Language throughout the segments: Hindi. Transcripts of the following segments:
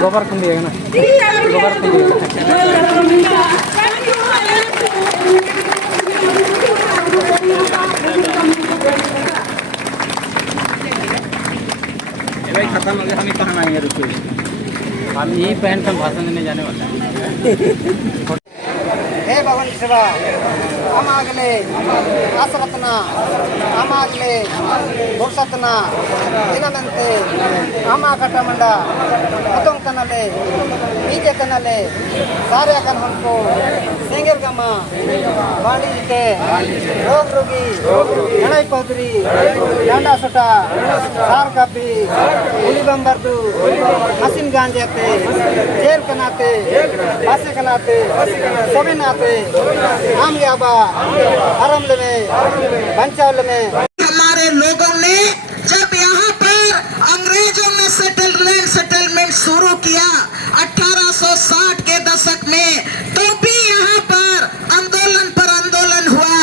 गोबर कुंडी है ना, गोबर कुंडी भाई खत्म हो गया। हम कहाँ आएंगे, रुकिए हम यही पहन कर भाषण देने जाने वाले हैं। हे भगवान सेवा आमागले आसरत्ना आमागले भविष्यत्ना दिनमंते आमा कटमंडा उतंग तनले बीजे तनले सारे अकन हमको सेंगर गमा बाली के रोग रोगी गणाई पौधरी डांडा सटा सार कापी उली बम्बरदू हसीन गांजेते जेल कनाते बासे कनाते सबे नाते आम याबा आरम्भ में पंचावल में हमारे लोगों ने जब यहाँ पर अंग्रेजों ने सेटलमेंट शुरू किया 1860 के दशक में, तो भी यहाँ पर आंदोलन हुआ।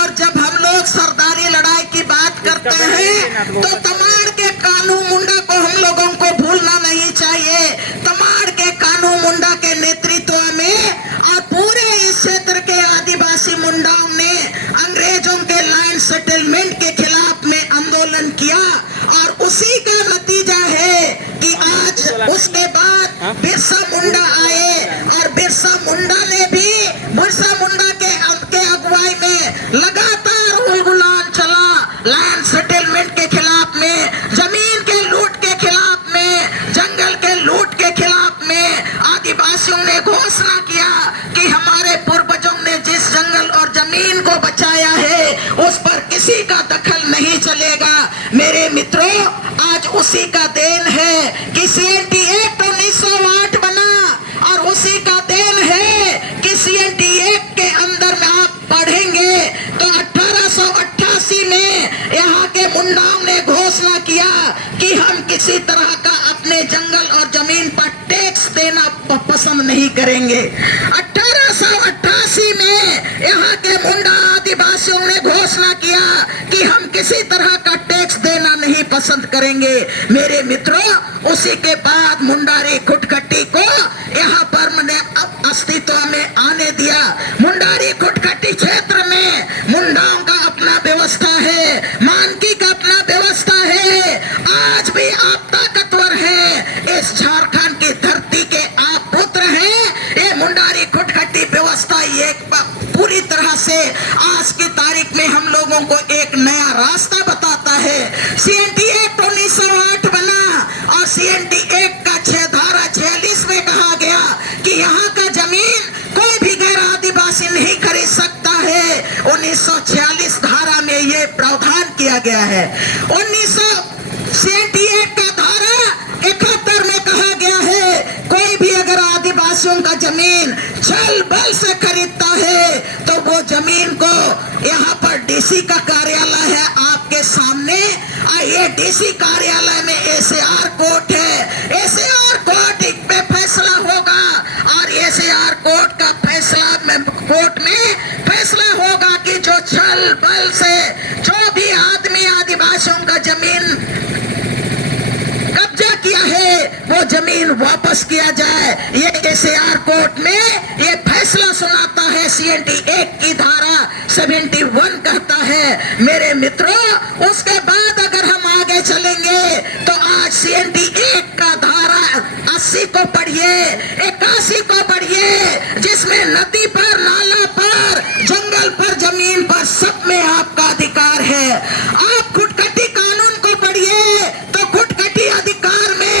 और जब हम लोग सरदारी लड़ाई की बात करते हैं तो तमाड़ के कानू मुंडा को हम लोगों को भूलना नहीं चाहिए। तमाड़ के कानू मुंडा के नेतृत्व में और पूरे इस क्षेत्र के आदिवासी मुंडाओं ने अंग्रेजों के लैंड सेटलमेंट के खिलाफ में आंदोलन किया। और उसी का नतीजा है कि आज उसके बाद बिरसा मुंडा आए और बिरसा मुंडा ने भी बिरसा मुंडा के अगुवाई में लगातार उलगुलान चला लैंड सेटलमेंट के खिलाफ में, जमीन के लूट के खिलाफ में, जंगल के लूट के खिलाफ में। आदिवासियों ने घोषणा किया कि हमारे पूर्वजों ने जिस जंगल और जमीन को बचाया है उस पर किसी का दखल नहीं चलेगा। मेरे मित्रों, आज उसी का देन है कि सीएनटी एक्ट 1908 बना और उसी का देन है कि सीएनटी एक्ट के अंदर में आप पढ़ेंगे तो 1888 में यहाँ के मुंडाओं ने घोषणा किया कि हम किसी तरह का अपने जंगल और जमीन पर टैक्स देना पसंद नहीं करेंगे। 1888 में यहाँ के मुंडा आदिवासियों ने घोषणा किया कि हम किसी तरह का टैक्स देना नहीं पसंद करेंगे। मेरे मित्रों, उसी के बाद मुंडारी खुटखटी को यहाँ पर मैंने अस्तित्व में आने दिया। मुंडारी खुटखटी क्षेत्र में मुंडाओं का अपना व्यवस्था है, मानकी का अपना व्यवस्था है। आज भी आप ताकतवर हैं, इस झारखंड की धरती के आप पुत्र हैं। ये मुंडारी खुटखटी व्यवस्था ये पूरी तरह से आज की तारीख में हम लोगों को एक नया रास्ता बताता है। सीएनटी एक्ट 1908 बना और सीएनटी एक्ट का 6 धारा 46 में कहा गया कि यहाँ का जमीन कोई भी गैर आदिवासी नहीं खरीद सकता है। 1946 धारा में ये प्रावधान किया गया है। सीएनटी एक्ट का धारा 71 में कहा गया है कोई भी अगर आदिवासियों का जमीन छल बल से खरीदता है तो वो जमीन को, यहाँ पर डीसी का कार्यालय है आपके सामने, ये डीसी कार्यालय में एसएआर कोर्ट है। एसएआर कोर्ट पे फैसला होगा और एसएआर कोर्ट का फैसला में कोर्ट में फैसला होगा कि जो छल बल से जो भी आदमी आदिवासियों का जमीन कब्जा किया है वो जमीन वापस किया जाए। ये एसएआर कोर्ट में ये फैसला सुनाता है। सीएनटी एक्ट की धारा 71 कहता है। मेरे मित्रों, उसके बाद अगर हम आगे चलेंगे तो आज सीएनटी एक्ट का धारा 80 को पढ़िए, 81 को पढ़िए, जिसमें नदी पर, नाला पर, जंगल पर, जमीन पर सब में आपका अधिकार है। आप खुटखटी कानून को पढ़िए तो खुटखटी अधिकार में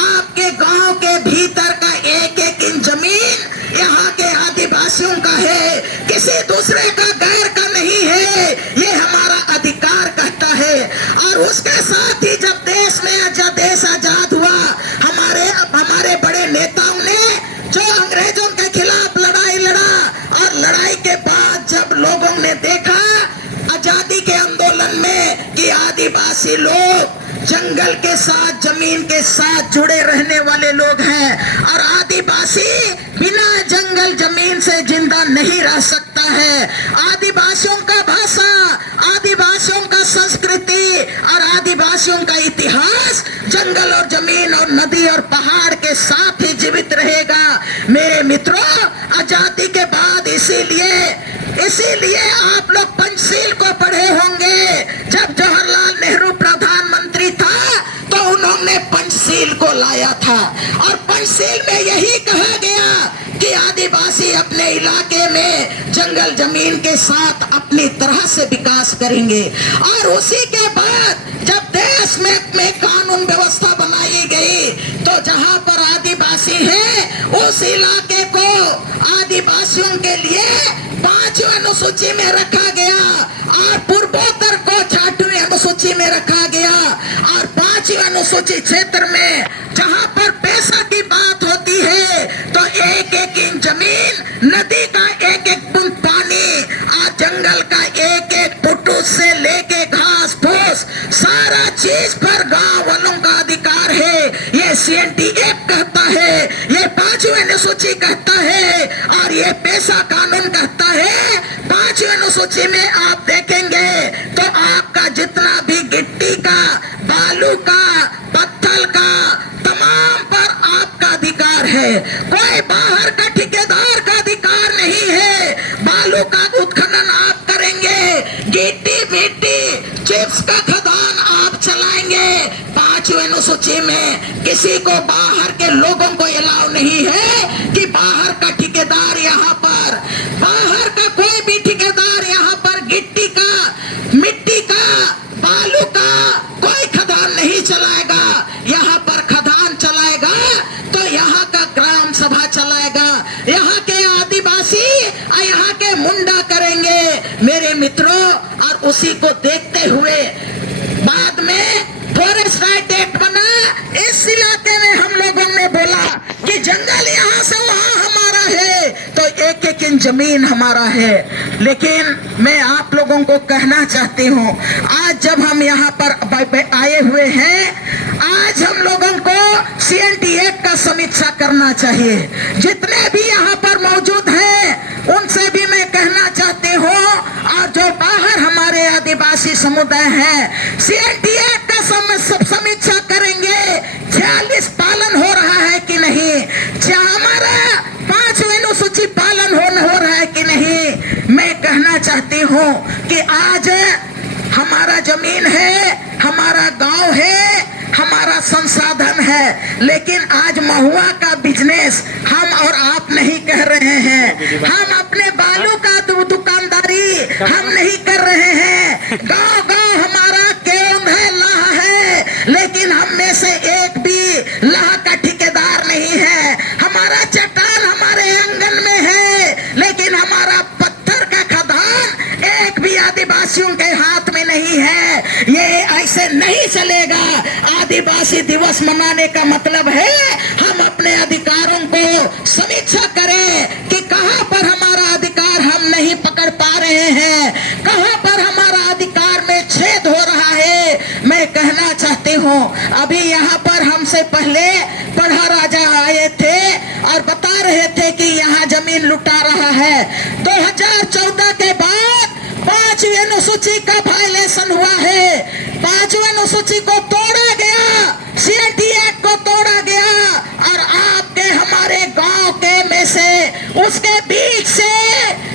आपके गांव के भीतर का एक इंच जमीन यहाँ के आदिवासियों का है, किसी दूसरे का गैर का नहीं है। ये हमारा अधिकार कहता है। और उसके साथ ही जब देश आजाद हुआ, हमारे बड़े नेताओं ने जो अंग्रेजों के खिलाफ लड़ाई लड़ा और लड़ाई के बाद जब लोगों ने देखा आजादी के आंदोलन में कि आदिवासी लोग जंगल के साथ, जमीन के साथ जुड़े रहने वाले लोग हैं। और आदिवासी बिना जंगल जमीन से जिंदा नहीं रह सकता है। आदिवासियों का भाषा, आदिवासियों का संस्कृति और आदिवासियों का इतिहास जंगल और जमीन और नदी और पहाड़ के साथ ही जीवित रहेगा। मेरे मित्रों, आजादी के बाद इसीलिए आप लोग पंचशील को पढ़े होंगे। जब जवाहरलाल नेहरू प्रधानमंत्री था तो उन्होंने पंचशील को लाया था और पंचशील में यही कहा गया कि आदिवासी अपने इलाके में जंगल जमीन के साथ अपनी तरह से विकास करेंगे। और उसी के बाद जब देश में कानून व्यवस्था बनाई गई तो जहां पर आदिवासी है उस इलाके को आदिवासियों के लिए 5वीं अनुसूची में रखा गया और पूर्वोत्तर को 6वीं अनुसूची में रखा गया। और 5वीं अनुसूची क्षेत्र में जहां पर पैसा की बात होती है तो एक एक इंच जमीन, नदी का एक एक बूंद पानी और जंगल का एक एक पुट्टू से लेके घास फूस सारा चीज पर गांव वालों का अधिकार है। ये CNTF कहता है, ये 5वीं अनुसूची कहता है और ये पैसा कानून कहता है। 5वीं अनुसूची में आप देखेंगे तो आपका जितना भी गिट्टी का, बालू का, पत्थर का, तमाम पर आपका अधिकार है। कोई बाहर का ठेकेदार का अधिकार नहीं है। बालू का उत्खनन आप करेंगे, गिट्टी मिट्टी चिप्स का खदान आप चलाएंगे। 5वीं अनुसूची में किसी को बाहर के लोगों को अलाउ नहीं है कि बाहर का ठेकेदार यहाँ पर, बाहर का कोई भी ठेकेदार यहाँ पर गिट्टी का, मिट्टी का, बालू का कोई खदान नहीं चलाएगा। यहाँ पर खदान चलाएगा तो यहाँ का ग्राम सभा चलाएगा, यहाँ के आदिवासी और यहाँ के मुंडा करेंगे। मेरे मित्रों, और उसी को देखते हुए बाद में फॉरेस्ट राइट एक्ट बना। इस इलाके में हम लोगों ने बोला कि जंगल यहाँ से वहाँ हमारा है तो एक एक इंच जमीन हमारा है। लेकिन मैं आप लोगों को कहना चाहती हूँ, आज जब हम यहाँ पर आए हुए हैं, आज हम लोगों को CNTF का समीक्षा करना चाहिए। जितने भी यहाँ पर मौजूद हैं उनसे भी मैं कहना चाहती हूँ, और जो बाहर हमारे आदिवासी समुदाय हैं, CNTF का समीक्षा करेंगे 46 पालन हो रहा है कि नहीं, हमारा 5वीं अनुसूची पालन हो रहा है कि नहीं। मैं कहना चाहती हूँ कि आज हमारा जमीन है, हमारा गांव है, हमारा संसाधन है, लेकिन आज महुआ का बिजनेस हम और आप नहीं कर रहे हैं। हम अपने बालू का दुकानदारी हम नहीं कर रहे हैं। गांव गांव हमारा केंद्र है, लाह है, लेकिन हम में से एक भी लाह का ठेकेदार नहीं है। हमारा चट्टान हमारे आंगन में है, लेकिन हमारा पत्थर का खदान एक भी आदिवासियों के हाथ में नहीं है। ये ऐसे नहीं चलेगा। आदिवासी दिवस मनाने का मतलब है हम अपने अधिकारों को समीक्षा करें कि कहां पर हमारा अधिकार हम नहीं पकड़ पा रहे हैं, कहां पर हमारा अधिकार में छेद हो रहा है। मैं कहना चाहती हूं, अभी यहाँ पर हमसे पहले पढ़ा राजा आए थे और बता रहे थे कि यहाँ जमीन लुटा रहा है। 2014 के बाद 5वीं अनुसूची का वायलेशन हुआ है। 5वीं अनुसूची को तोड़ा गया, CNTF को तोड़ा गया और आपके हमारे गांव के में से उसके बीच से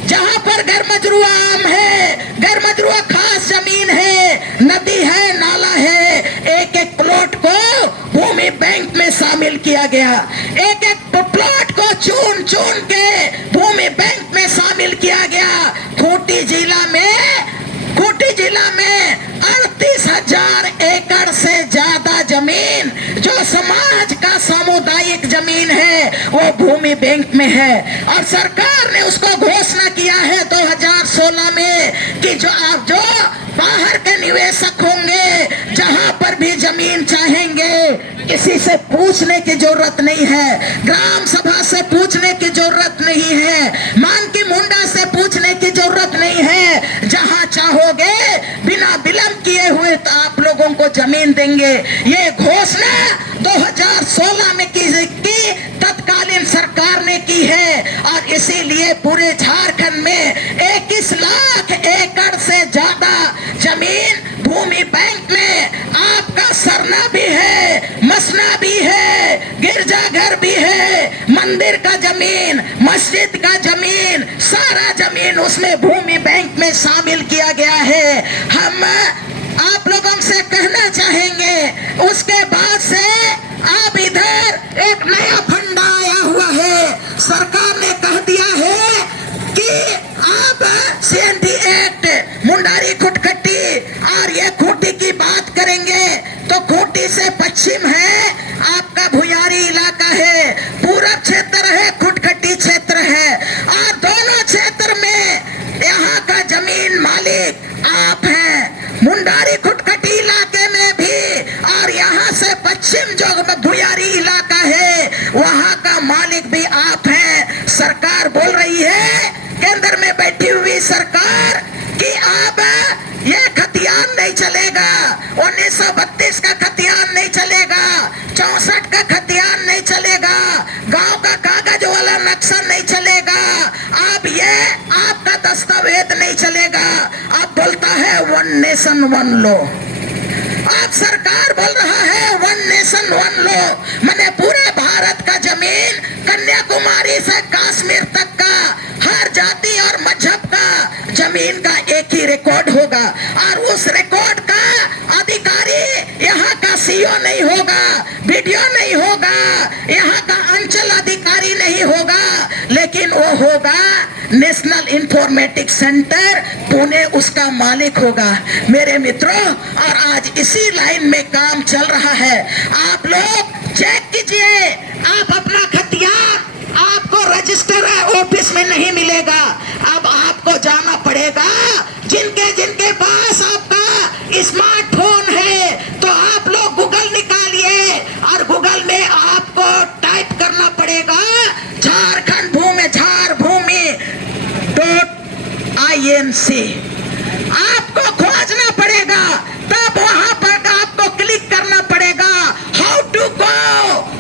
जहां पर गरमजरुआ आम है, गरमजरुआ खास जमीन है, नदी है, नाला है, एक एक प्लॉट को भूमि बैंक में शामिल किया गया। एक एक प्लॉट को चुन चुन के भूमि बैंक में शामिल किया गया। खूंटी जिला में 38,000 एकड़ से ज्यादा जमीन जो समाज का सामुदायिक जमीन है वो भूमि बैंक में है। और सरकार ने उसको घोषणा किया है 2016 में कि जो बाहर के निवेशक होंगे, जहां पर भी जमीन चाहेंगे, किसी से पूछने की जरूरत नहीं है, ग्राम सभा से पूछने की जरूरत नहीं है, मान की मुंडा से पूछने की जरूरत नहीं है। जहां चाहोगे बिना विलंब किए हुए तो आप लोगों को जमीन देंगे। ये घोषणा 2016 में की तत्कालीन सरकार ने की है और इसीलिए पूरे झारखंड में 21 लाख एकड़ से ज्यादा जमीन भूमि बैंक में आपका सरना भी है, मसना भी है, गिरजाघर भी है, मंदिर का जमीन, मस्जिद का जमीन, सारा जमीन उसमें भूमि बैंक में शामिल किया गया है। हम आप लोगों से कहना चाहेंगे, उसके बाद से अब इधर एक नया फंडा आया हुआ है। सरकार ने कह दिया है कि अब CND एक्ट, मुंडारी खुटखट्टी, और ये खूंटी की बात करेंगे तो खूंटी से पश्चिम है आपका भुयारी इलाका है, पूरब क्षेत्र है, खुटखट्टी क्षेत्र है, और दोनों क्षेत्र में यहाँ का जमीन मालिक आप हैं। मुंडारी खुटखटी इलाके में भी और यहाँ से पश्चिम जो भुयारी इलाका है वहाँ का मालिक भी आप हैं। सरकार बोल रही है, केंद्र में बैठी हुई सरकार, कि अब ये खतियान नहीं चलेगा, 1932 का खतियान नहीं चलेगा, 64 का खतियान नहीं चलेगा, गांव का कागज वाला नक्शा नहीं चलेगा, अब ये आपका दस्तावेज नहीं चलेगा। अब बोलता है 1 नेशन 1 लॉ। अब सरकार बोल रहा है 1 नेशन 1 लॉ, माने पूरे भारत का जमीन कन्याकुमारी से कश्मीर तक का हर जाति और मजहब का जमीन का एक ही रिकॉर्ड होगा, और उस रिकॉर्ड का अधिकारी यहाँ का CO नहीं होगा, BDO नहीं होगा, यहाँ का अंचल अधिकारी नहीं होगा, लेकिन वो होगा नेशनल इंफॉर्मेटिक्स सेंटर पुणे, उसका मालिक होगा। मेरे मित्रों, और आज इसी लाइन में काम चल रहा है। आप लोग चेक कीजिए, आप अपना खतियान आपको रजिस्टर ऑफिस में नहीं मिलेगा, अब आपको जाना पड़ेगा। जिनके जिनके पास आपका स्मार्टफोन है तो आप लोग गूगल निकालिए और गूगल में आपको टाइप करना पड़ेगा झारखंड भूमि, झारभूमि.inc। आपको खोजना पड़ेगा, तब वहां पर आपको क्लिक करना पड़ेगा how to go,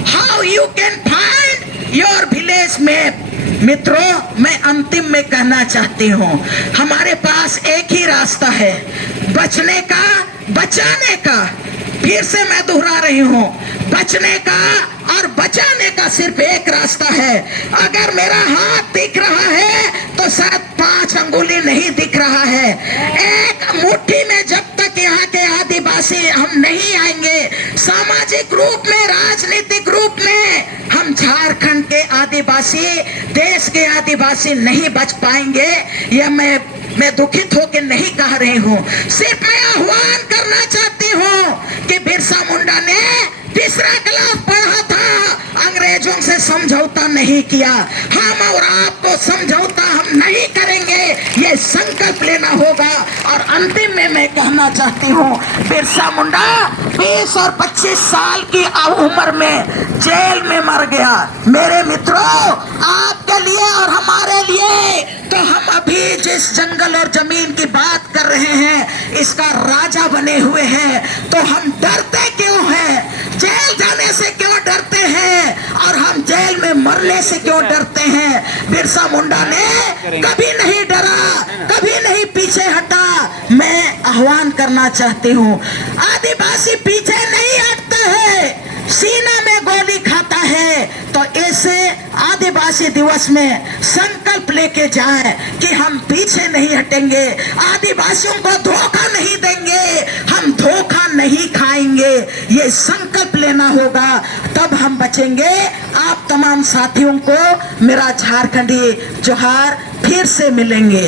how you can find your village map. मित्रों, मैं अंतिम में कहना चाहती हूँ, हमारे पास एक ही रास्ता है बचने का, बचाने का। फिर से मैं दोहरा रही हूँ, बचने का और बचाने का सिर्फ एक रास्ता है। अगर मेरा हाथ दिख रहा है तो शायद 5 अंगुली नहीं दिख रहा है। एक मुट्ठी में जब तक यहाँ के आदिवासी हम नहीं आएंगे, सामाजिक रूप में, राजनीतिक रूप में हम झारखंड के आदिवासी, देश के आदिवासी नहीं बच पाएंगे। यह मैं दुखित होकर नहीं कह रही हूँ, सिर्फ मैं आह्वान करना चाहती हूँ कि बिरसा मुंडा ने तीसरा क्लास पढ़ा था, अंग्रेजों से समझौता नहीं किया। हम और आपको समझौता हम नहीं करेंगे, ये संकल्प लेना होगा। और अंतिम में मैं कहना चाहती हूँ, बिरसा मुंडा 20 और 25 साल की उम्र में जेल में मर गया। मेरे मित्रों, आपके लिए और हमारे लिए तो हम अभी जिस जंगल और जमीन की बात कर रहे हैं, इसका राजा बने हुए हैं, तो हम डरते क्यों हैं? जेल जाने से क्यों डरते हैं? और हम जेल में मरने से क्यों डरते हैं? बिरसा मुंडा ने कभी नहीं डरा, कभी नहीं पीछे हटा। मैं आह्वान करना चाहती हूँ, आदिवासी पीछे नहीं हटता है, सीना में गोली खाता है। तो ऐसे आदिवासी दिवस में संकल्प लेके जाएं कि हम पीछे नहीं हटेंगे, आदिवासियों को धोखा नहीं देंगे, हम धोखा नहीं खाएंगे। ये संकल्प लेना होगा, तब हम बचेंगे। आप तमाम साथियों को मेरा झारखंडी जोहार। फिर से मिलेंगे।